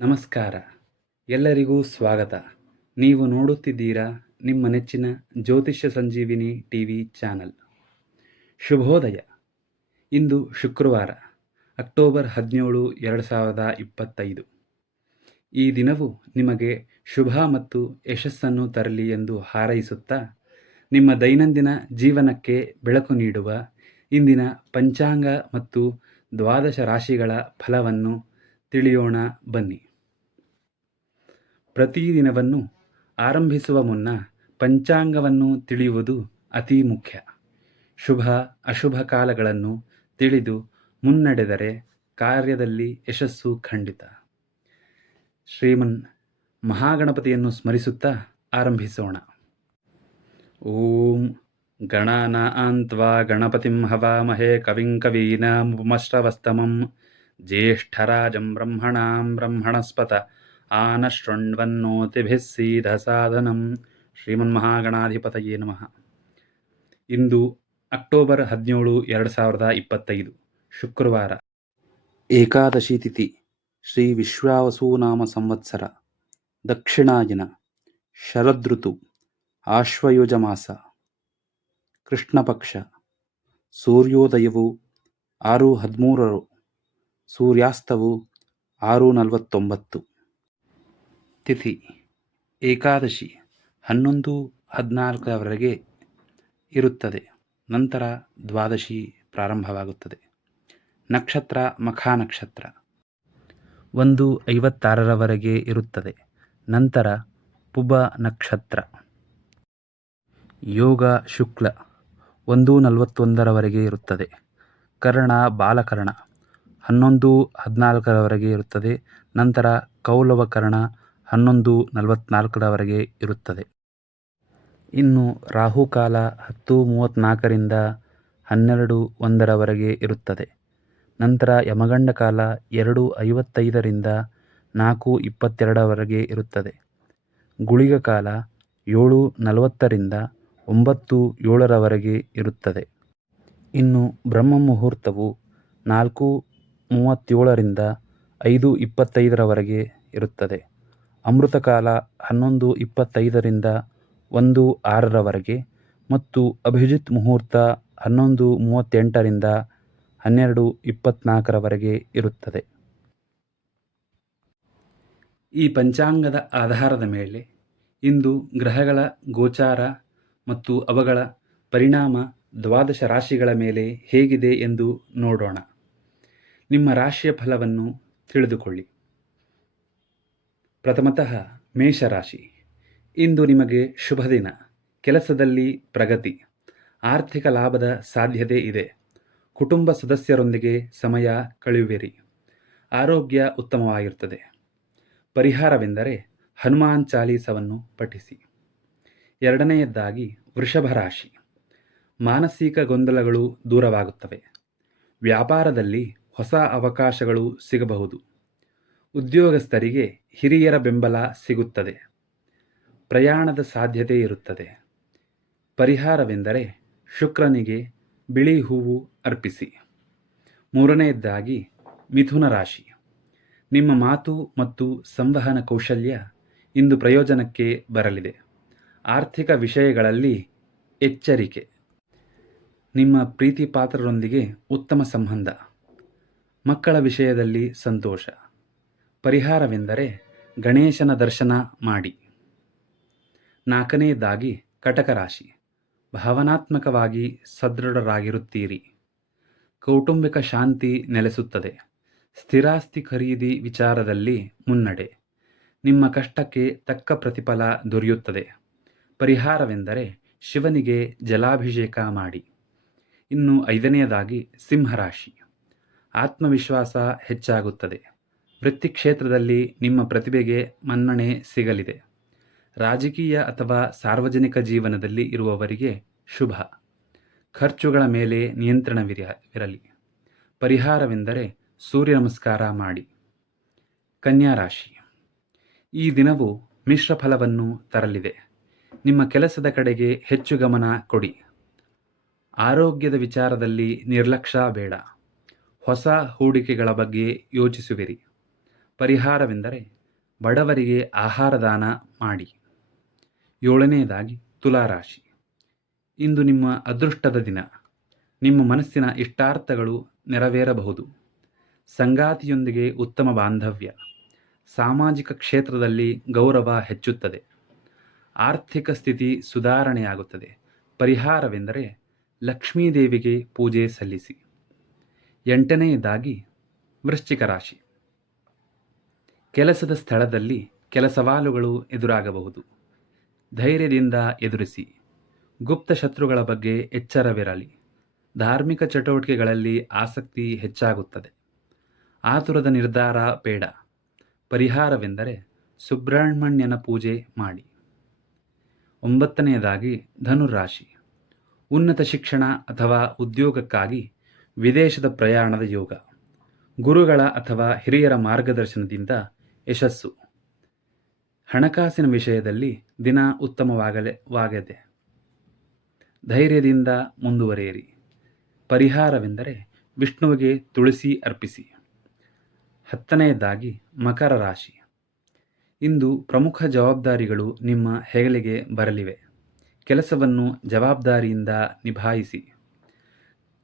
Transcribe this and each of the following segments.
ನಮಸ್ಕಾರ. ಎಲ್ಲರಿಗೂ ಸ್ವಾಗತ. ನೀವು ನೋಡುತ್ತಿದ್ದೀರಾ ನಿಮ್ಮ ನೆಚ್ಚಿನ ಜ್ಯೋತಿಷ್ಯ ಸಂಜೀವಿನಿ ಟಿ ವಿ ಚಾನಲ್. ಶುಭೋದಯ. ಇಂದು ಶುಕ್ರವಾರ, ಅಕ್ಟೋಬರ್ ಹದಿನೇಳು, ಎರಡು ಸಾವಿರದ ಇಪ್ಪತ್ತೈದು. ಈ ದಿನವು ನಿಮಗೆ ಶುಭ ಮತ್ತು ಯಶಸ್ಸನ್ನು ತರಲಿ ಎಂದು ಹಾರೈಸುತ್ತಾ, ನಿಮ್ಮ ದೈನಂದಿನ ಜೀವನಕ್ಕೆ ಬೆಳಕು ನೀಡುವ ಇಂದಿನ ಪಂಚಾಂಗ ಮತ್ತು ದ್ವಾದಶ ರಾಶಿಗಳ ಫಲವನ್ನು ತಿಳಿಯೋಣ ಬನ್ನಿ. ಪ್ರತಿದಿನವನ್ನು ಆರಂಭಿಸುವ ಮುನ್ನ ಪಂಚಾಂಗವನ್ನು ತಿಳಿಯುವುದು ಅತಿ ಮುಖ್ಯ. ಶುಭ, ಅಶುಭ ಕಾಲಗಳನ್ನು ತಿಳಿದು ಮುನ್ನಡೆದರೆ ಕಾರ್ಯದಲ್ಲಿ ಯಶಸ್ಸು ಖಂಡಿತ. ಶ್ರೀಮನ್ ಮಹಾಗಣಪತಿಯನ್ನು ಸ್ಮರಿಸುತ್ತಾ ಆರಂಭಿಸೋಣ. ಓಂ ಗಣನಾಂತ್ವಾ ಗಣಪತಿಂ ಹವಾಮಹೇ ಕವಿಂ ಕವೀನಾಮುಪಮಶ್ರವಸ್ತಮಂ ಜ್ಯೇಷ್ಠರಾಜಂ ಬ್ರಹ್ಮಣಾಂ ಬ್ರಹ್ಮಣಸ್ಪತ ಆನಶೃಣ್ವನ್ನೋತಿಭಿः ಸಾಧನಂ ಶ್ರೀಮನ್ಮಹಾಗಣಾಧಿಪತಯೇ ನಮಃ. ಇಂದು ಅಕ್ಟೋಬರ್ ಹದಿನೇಳು, ಎರಡು ಸಾವಿರದ ಇಪ್ಪತ್ತೈದು, ಶುಕ್ರವಾರ. ಏಕಾದಶಿ ತಿಥಿ, ಶ್ರೀ ವಿಶ್ವಾವಸೂನಾಮ ಸಂವತ್ಸರ, ದಕ್ಷಿಣಾಯನ, ಶರದೃತು, ಆಶ್ವಯುಜ ಮಾಸ. ಕೃಷ್ಣಪಕ್ಷ, ಸೂರ್ಯೋದಯವು ಆರು ಹದಿಮೂರರು, ಸೂರ್ಯಾಸ್ತವು ಆರು ನಲವತ್ತೊಂಬತ್ತು. ತಿಥಿ, ಏಕಾದಶಿ ಹನ್ನೊಂದು ಹದಿನಾಲ್ಕರವರೆಗೆ ಇರುತ್ತದೆ. ನಂತರ ದ್ವಾದಶಿ ಪ್ರಾರಂಭವಾಗುತ್ತದೆ. ನಕ್ಷತ್ರ ಮಖಾನಕ್ಷತ್ರ ಒಂದು ಐವತ್ತಾರರವರೆಗೆ ಇರುತ್ತದೆ. ನಂತರ ಪುಬ ನಕ್ಷತ್ರ ಯೋಗ ಶುಕ್ಲ ಒಂದು ನಲವತ್ತೊಂದರವರೆಗೆ ಇರುತ್ತದೆ. ಕರ್ಣ, ಬಾಲಕರ್ಣ ಹನ್ನೊಂದು ಹದಿನಾಲ್ಕರವರೆಗೆ ಇರುತ್ತದೆ. ನಂತರ ಕೌಲವ ಕರ್ಣ ಹನ್ನೊಂದು ನಲವತ್ತ್ನಾಲ್ಕರವರೆಗೆ ಇರುತ್ತದೆ. ಇನ್ನು ರಾಹುಕಾಲ ಹತ್ತು ಮೂವತ್ತ್ನಾಲ್ಕರಿಂದ ಹನ್ನೆರಡು ಒಂದರವರೆಗೆ ಇರುತ್ತದೆ. ನಂತರ ಯಮಗಂಡ ಕಾಲ ಎರಡು ಐವತ್ತೈದರಿಂದ ನಾಲ್ಕು ಇಪ್ಪತ್ತೆರಡರವರೆಗೆ ಇರುತ್ತದೆ. ಗುಳಿಗ ಕಾಲ ಏಳು ನಲವತ್ತರಿಂದ ಒಂಬತ್ತು ಏಳರವರೆಗೆ ಇರುತ್ತದೆ. ಇನ್ನು ಬ್ರಹ್ಮ ಮುಹೂರ್ತವು ನಾಲ್ಕು ಮೂವತ್ತೇಳರಿಂದ ಐದು ಇಪ್ಪತ್ತೈದರವರೆಗೆ ಇರುತ್ತದೆ. ಅಮೃತಕಾಲ ಹನ್ನೊಂದು ಇಪ್ಪತ್ತೈದರಿಂದ ಒಂದು ಆರರವರೆಗೆ ಮತ್ತು ಅಭಿಜಿತ್ ಮುಹೂರ್ತ ಹನ್ನೊಂದು ಮೂವತ್ತೆಂಟರಿಂದ ಹನ್ನೆರಡು ಇಪ್ಪತ್ತ್ನಾಲ್ಕರವರೆಗೆ ಇರುತ್ತದೆ. ಈ ಪಂಚಾಂಗದ ಆಧಾರದ ಮೇಲೆ ಇಂದು ಗ್ರಹಗಳ ಗೋಚಾರ ಮತ್ತು ಅವುಗಳ ಪರಿಣಾಮ ದ್ವಾದಶ ರಾಶಿಗಳ ಮೇಲೆ ಹೇಗಿದೆ ಎಂದು ನೋಡೋಣ. ನಿಮ್ಮ ರಾಶಿಯ ಫಲವನ್ನು ತಿಳಿದುಕೊಳ್ಳಿ. ಪ್ರಥಮತಃ ಮೇಷರಾಶಿ. ಇಂದು ನಿಮಗೆ ಶುಭ ದಿನ. ಕೆಲಸದಲ್ಲಿ ಪ್ರಗತಿ. ಆರ್ಥಿಕ ಲಾಭದ ಸಾಧ್ಯತೆ ಇದೆ. ಕುಟುಂಬ ಸದಸ್ಯರೊಂದಿಗೆ ಸಮಯ ಕಳೆಯುವಿರಿ. ಆರೋಗ್ಯ ಉತ್ತಮವಾಗಿರುತ್ತದೆ. ಪರಿಹಾರವೆಂದರೆ ಹನುಮಾನ್ ಚಾಲೀಸವನ್ನು ಪಠಿಸಿ. ಎರಡನೆಯದ್ದಾಗಿ ವೃಷಭ ರಾಶಿ. ಮಾನಸಿಕ ಗೊಂದಲಗಳು ದೂರವಾಗುತ್ತವೆ. ವ್ಯಾಪಾರದಲ್ಲಿ ಹೊಸ ಅವಕಾಶಗಳು ಸಿಗಬಹುದು. ಉದ್ಯೋಗಸ್ಥರಿಗೆ ಹಿರಿಯರ ಬೆಂಬಲ ಸಿಗುತ್ತದೆ. ಪ್ರಯಾಣದ ಸಾಧ್ಯತೆ ಇರುತ್ತದೆ. ಪರಿಹಾರವೆಂದರೆ ಶುಕ್ರನಿಗೆ ಬಿಳಿ ಹೂವು ಅರ್ಪಿಸಿ. ಮೂರನೆಯದ್ದಾಗಿ ಮಿಥುನ ರಾಶಿ. ನಿಮ್ಮ ಮಾತು ಮತ್ತು ಸಂವಹನ ಕೌಶಲ್ಯ ಇಂದು ಪ್ರಯೋಜನಕ್ಕೆ ಬರಲಿದೆ. ಆರ್ಥಿಕ ವಿಷಯಗಳಲ್ಲಿ ಎಚ್ಚರಿಕೆ. ನಿಮ್ಮ ಪ್ರೀತಿ ಪಾತ್ರರೊಂದಿಗೆ ಉತ್ತಮ ಸಂಬಂಧ. ಮಕ್ಕಳ ವಿಷಯದಲ್ಲಿ ಸಂತೋಷ. ಪರಿಹಾರವೆಂದರೆ ಗಣೇಶನ ದರ್ಶನ ಮಾಡಿ. ನಾಲ್ಕನೆಯದಾಗಿ ಕಟಕ ರಾಶಿ ಭಾವನಾತ್ಮಕವಾಗಿ ಸದೃಢರಾಗಿರುತ್ತೀರಿ. ಕೌಟುಂಬಿಕ ಶಾಂತಿ ನೆಲೆಸುತ್ತದೆ. ಸ್ಥಿರಾಸ್ತಿ ಖರೀದಿ ವಿಚಾರದಲ್ಲಿ ಮುನ್ನಡೆ. ನಿಮ್ಮ ಕಷ್ಟಕ್ಕೆ ತಕ್ಕ ಪ್ರತಿಫಲ ದೊರೆಯುತ್ತದೆ. ಪರಿಹಾರವೆಂದರೆ ಶಿವನಿಗೆ ಜಲಾಭಿಷೇಕ ಮಾಡಿ. ಇನ್ನು ಐದನೆಯದಾಗಿ ಸಿಂಹರಾಶಿ. ಆತ್ಮವಿಶ್ವಾಸ ಹೆಚ್ಚಾಗುತ್ತದೆ. ವೃತ್ತಿ ಕ್ಷೇತ್ರದಲ್ಲಿ ನಿಮ್ಮ ಪ್ರತಿಭೆಗೆ ಮನ್ನಣೆ ಸಿಗಲಿದೆ. ರಾಜಕೀಯ ಅಥವಾ ಸಾರ್ವಜನಿಕ ಜೀವನದಲ್ಲಿ ಇರುವವರಿಗೆ ಶುಭ. ಖರ್ಚುಗಳ ಮೇಲೆ ನಿಯಂತ್ರಣವಿರ ಇರಲಿ ಪರಿಹಾರವೆಂದರೆ ಸೂರ್ಯ ನಮಸ್ಕಾರ ಮಾಡಿ. ಕನ್ಯಾ ರಾಶಿ. ಈ ದಿನವು ಮಿಶ್ರ ಫಲವನ್ನು ತರಲಿದೆ. ನಿಮ್ಮ ಕೆಲಸದ ಕಡೆಗೆ ಹೆಚ್ಚು ಗಮನ ಕೊಡಿ. ಆರೋಗ್ಯದ ವಿಚಾರದಲ್ಲಿ ನಿರ್ಲಕ್ಷ್ಯ ಬೇಡ. ಹೊಸ ಹೂಡಿಕೆಗಳ ಬಗ್ಗೆ ಯೋಚಿಸುವಿರಿ. ಪರಿಹಾರವೆಂದರೆ ಬಡವರಿಗೆ ಆಹಾರ ದಾನ ಮಾಡಿ. ಏಳನೆಯದಾಗಿ ತುಲಾರಾಶಿ. ಇಂದು ನಿಮ್ಮ ಅದೃಷ್ಟದ ದಿನ. ನಿಮ್ಮ ಮನಸ್ಸಿನ ಇಷ್ಟಾರ್ಥಗಳು ನೆರವೇರಬಹುದು. ಸಂಗಾತಿಯೊಂದಿಗೆ ಉತ್ತಮ ಬಾಂಧವ್ಯ. ಸಾಮಾಜಿಕ ಕ್ಷೇತ್ರದಲ್ಲಿ ಗೌರವ ಹೆಚ್ಚುತ್ತದೆ. ಆರ್ಥಿಕ ಸ್ಥಿತಿ ಸುಧಾರಣೆಯಾಗುತ್ತದೆ. ಪರಿಹಾರವೆಂದರೆ ಲಕ್ಷ್ಮೀದೇವಿಗೆ ಪೂಜೆ ಸಲ್ಲಿಸಿ. ಎಂಟನೆಯದಾಗಿ ವೃಶ್ಚಿಕ ರಾಶಿ. ಕೆಲಸದ ಸ್ಥಳದಲ್ಲಿ ಕೆಲ ಸವಾಲುಗಳು ಎದುರಾಗಬಹುದು. ಧೈರ್ಯದಿಂದ ಎದುರಿಸಿ. ಗುಪ್ತ ಶತ್ರುಗಳ ಬಗ್ಗೆ ಎಚ್ಚರವಿರಲಿ. ಧಾರ್ಮಿಕ ಚಟುವಟಿಕೆಗಳಲ್ಲಿ ಆಸಕ್ತಿ ಹೆಚ್ಚಾಗುತ್ತದೆ. ಆತುರದ ನಿರ್ಧಾರ ಬೇಡ. ಪರಿಹಾರವೆಂದರೆ ಸುಬ್ರಹ್ಮಣ್ಯನ ಪೂಜೆ ಮಾಡಿ. ಒಂಬತ್ತನೆಯದಾಗಿ ಧನುರಾಶಿ. ಉನ್ನತ ಶಿಕ್ಷಣ ಅಥವಾ ಉದ್ಯೋಗಕ್ಕಾಗಿ ವಿದೇಶದ ಪ್ರಯಾಣದ ಯೋಗ. ಗುರುಗಳ ಅಥವಾ ಹಿರಿಯರ ಮಾರ್ಗದರ್ಶನದಿಂದ ಯಶಸ್ಸು. ಹಣಕಾಸಿನ ವಿಷಯದಲ್ಲಿ ದಿನ ಉತ್ತಮವಾಗಲೇ, ವಾಗದೆ. ಧೈರ್ಯದಿಂದ ಮುಂದುವರಿಯಿರಿ. ಪರಿಹಾರವೆಂದರೆ ವಿಷ್ಣುವಿಗೆ ತುಳಸಿ ಅರ್ಪಿಸಿ. ಹತ್ತನೆಯದಾಗಿ ಮಕರ ರಾಶಿ. ಇಂದು ಪ್ರಮುಖ ಜವಾಬ್ದಾರಿಗಳು ನಿಮ್ಮ ಹೆಗಲಿಗೆ ಬರಲಿವೆ. ಕೆಲಸವನ್ನು ಜವಾಬ್ದಾರಿಯಿಂದ ನಿಭಾಯಿಸಿ.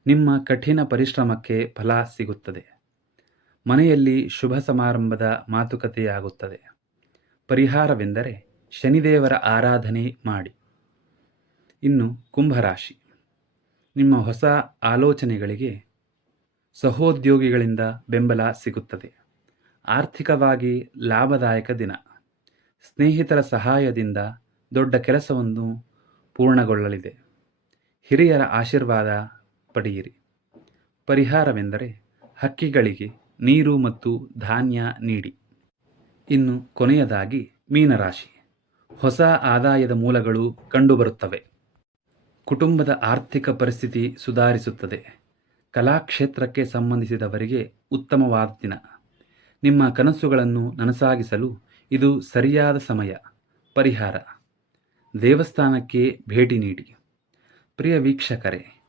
ನಿಮ್ಮ ಕಠಿಣ ಪರಿಶ್ರಮಕ್ಕೆ ಫಲ ಸಿಗುತ್ತದೆ. ಮನೆಯಲ್ಲಿ ಶುಭ ಸಮಾರಂಭದ ಮಾತುಕತೆಯಾಗುತ್ತದೆ. ಪರಿಹಾರವೆಂದರೆ ಶನಿದೇವರ ಆರಾಧನೆ ಮಾಡಿ. ಇನ್ನು ಕುಂಭರಾಶಿ. ನಿಮ್ಮ ಹೊಸ ಆಲೋಚನೆಗಳಿಗೆ ಸಹೋದ್ಯೋಗಿಗಳಿಂದ ಬೆಂಬಲ ಸಿಗುತ್ತದೆ. ಆರ್ಥಿಕವಾಗಿ ಲಾಭದಾಯಕ ದಿನ. ಸ್ನೇಹಿತರ ಸಹಾಯದಿಂದ ದೊಡ್ಡ ಕೆಲಸವನ್ನು ಪೂರ್ಣಗೊಳ್ಳಲಿದೆ. ಹಿರಿಯರ ಆಶೀರ್ವಾದ ಪಡೆಯಿರಿ. ಪರಿಹಾರವೆಂದರೆ ಹಕ್ಕಿಗಳಿಗೆ ನೀರು ಮತ್ತು ಧಾನ್ಯ ನೀಡಿ. ಇನ್ನು ಕೊನೆಯದಾಗಿ ಮೀನರಾಶಿ. ಹೊಸ ಆದಾಯದ ಮೂಲಗಳು ಕಂಡುಬರುತ್ತವೆ. ಕುಟುಂಬದ ಆರ್ಥಿಕ ಪರಿಸ್ಥಿತಿ ಸುಧಾರಿಸುತ್ತದೆ. ಕಲಾಕ್ಷೇತ್ರಕ್ಕೆ ಸಂಬಂಧಿಸಿದವರಿಗೆ ಉತ್ತಮವಾದ ದಿನ. ನಿಮ್ಮ ಕನಸುಗಳನ್ನು ನನಸಾಗಿಸಲು ಇದು ಸರಿಯಾದ ಸಮಯ. ಪರಿಹಾರ. ದೇವಸ್ಥಾನಕ್ಕೆ ಭೇಟಿ ನೀಡಿ. ಪ್ರಿಯ ವೀಕ್ಷಕರೇ,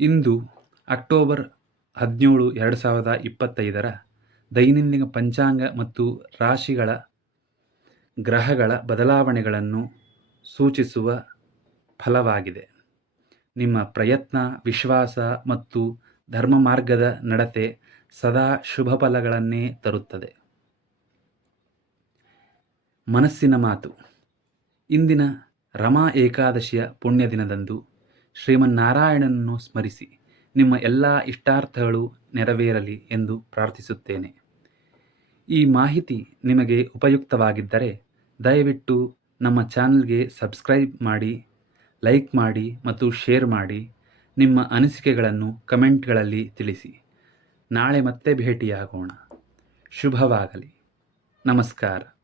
ಇಂದು ಅಕ್ಟೋಬರ್ ಹದಿನೇಳು, ಎರಡು ಸಾವಿರದ ಇಪ್ಪತ್ತೈದರ ದೈನಂದಿನ ಪಂಚಾಂಗ ಮತ್ತು ರಾಶಿಗಳ ಗ್ರಹಗಳ ಬದಲಾವಣೆಗಳನ್ನು ಸೂಚಿಸುವ ಫಲವಾಗಿದೆ. ನಿಮ್ಮ ಪ್ರಯತ್ನ, ವಿಶ್ವಾಸ ಮತ್ತು ಧರ್ಮ ಮಾರ್ಗದ ನಡತೆ ಸದಾ ಶುಭ ಫಲಗಳನ್ನೇ ತರುತ್ತದೆ. ಮನಸ್ಸಿನ ಮಾತು. ಇಂದಿನ ರಮಾ ಏಕಾದಶಿಯ ಪುಣ್ಯ ದಿನದಂದು ಶ್ರೀಮನ್ನಾರಾಯಣನನ್ನು ಸ್ಮರಿಸಿ. ನಿಮ್ಮ ಎಲ್ಲ ಇಷ್ಟಾರ್ಥಗಳು ನೆರವೇರಲಿ ಎಂದು ಪ್ರಾರ್ಥಿಸುತ್ತೇನೆ. ಈ ಮಾಹಿತಿ ನಿಮಗೆ ಉಪಯುಕ್ತವಾಗಿದ್ದರೆ ದಯವಿಟ್ಟು ನಮ್ಮ ಚಾನಲ್ಗೆ ಸಬ್ಸ್ಕ್ರೈಬ್ ಮಾಡಿ, ಲೈಕ್ ಮಾಡಿ ಮತ್ತು ಶೇರ್ ಮಾಡಿ. ನಿಮ್ಮ ಅನಿಸಿಕೆಗಳನ್ನು ಕಮೆಂಟ್ಗಳಲ್ಲಿ ತಿಳಿಸಿ. ನಾಳೆ ಮತ್ತೆ ಭೇಟಿಯಾಗೋಣ. ಶುಭವಾಗಲಿ. ನಮಸ್ಕಾರ.